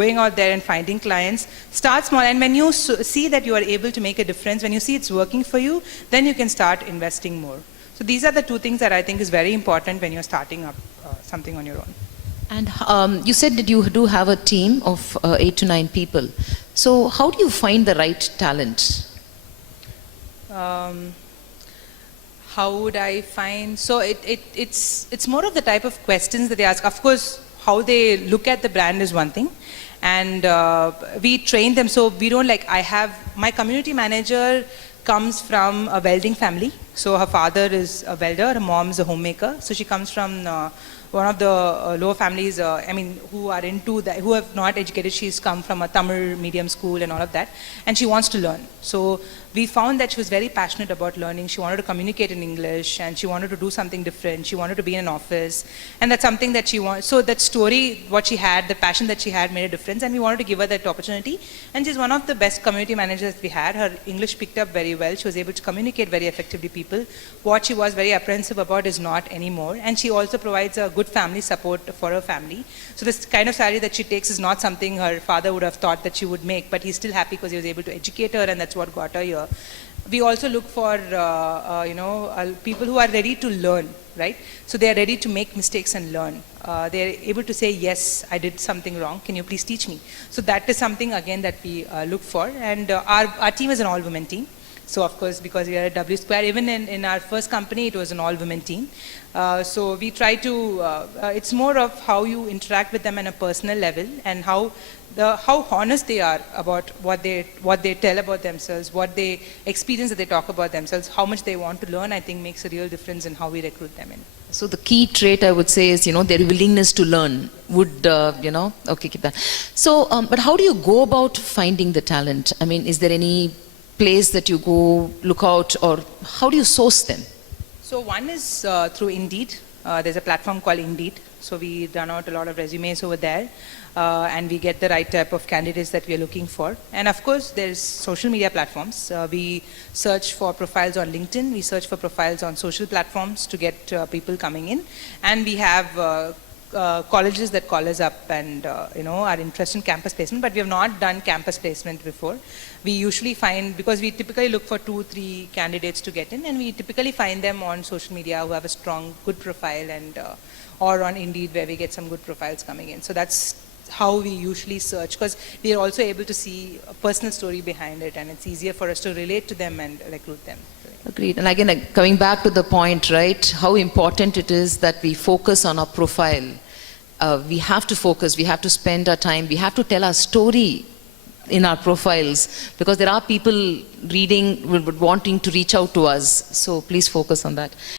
Going out there and finding clients, start small, and when you see that you are able to make a difference, when you see it's working for you, then you can start investing more. So these are the two things that I think is very important when you're starting up something on your own. And you said that you do have a team of 8 to 9 people. So how do you find the right talent? How would I find? So it's more of the type of questions that they ask. Of course, how they look at the brand is one thing, and we train them. So we don't my community manager comes from a welding family. So her father is a welder, her mom is a homemaker. So she comes from one of the lower families, who are into that, who have not educated. She's come from a Tamil medium school and all of that, and she wants to learn. So we found that she was very passionate about learning. She wanted to communicate in English, and she wanted to do something different. She wanted to be in an office, and that's something that she wants. So that story, what she had, the passion that she had, made a difference, and we wanted to give her that opportunity. And she's one of the best community managers we had. Her English picked up very well. She was able to communicate very effectively with people. What she was very apprehensive about is not anymore, and she also provides a good family support for her family. So this kind of salary that she takes is not something her father would have thought that she would make, but he's still happy because he was able to educate her, and that's what got her here. We also look for people who are ready to learn, right? So they are ready to make mistakes and learn. They are able to say, yes, I did something wrong, can you please teach me? So that is something again that we look for, and our team is an all-women team. So of course, because we are at WSquare, even in our first company, it was an all-women team. So we try to, it's more of how you interact with them on a personal level, and how honest they are about what they tell about themselves, what they experience that they talk about themselves, how much they want to learn, I think makes a real difference in how we recruit them in. So the key trait I would say is, their willingness to learn would, okay, keep that. So, but how do you go about finding the talent? I mean, is there any place that you go look out, or how do you source them? So one is through Indeed. There's a platform called Indeed. So we run out a lot of resumes over there, and we get the right type of candidates that we are looking for. And of course, there's social media platforms. We search for profiles on LinkedIn. We search for profiles on social platforms to get people coming in. And we have colleges that call us up and are interested in campus placement, but we have not done campus placement before. We usually find, because we typically look for 2-3 candidates to get in, and we typically find them on social media who have a strong, good profile, and or on Indeed, where we get some good profiles coming in. So that's how we usually search, because we are also able to see a personal story behind it, and it's easier for us to relate to them and recruit them. Agreed. And again, coming back to the point, right, how important it is that we focus on our profile. We have to focus, we have to spend our time, we have to tell our story in our profiles, because there are people reading, wanting to reach out to us. So please focus on that.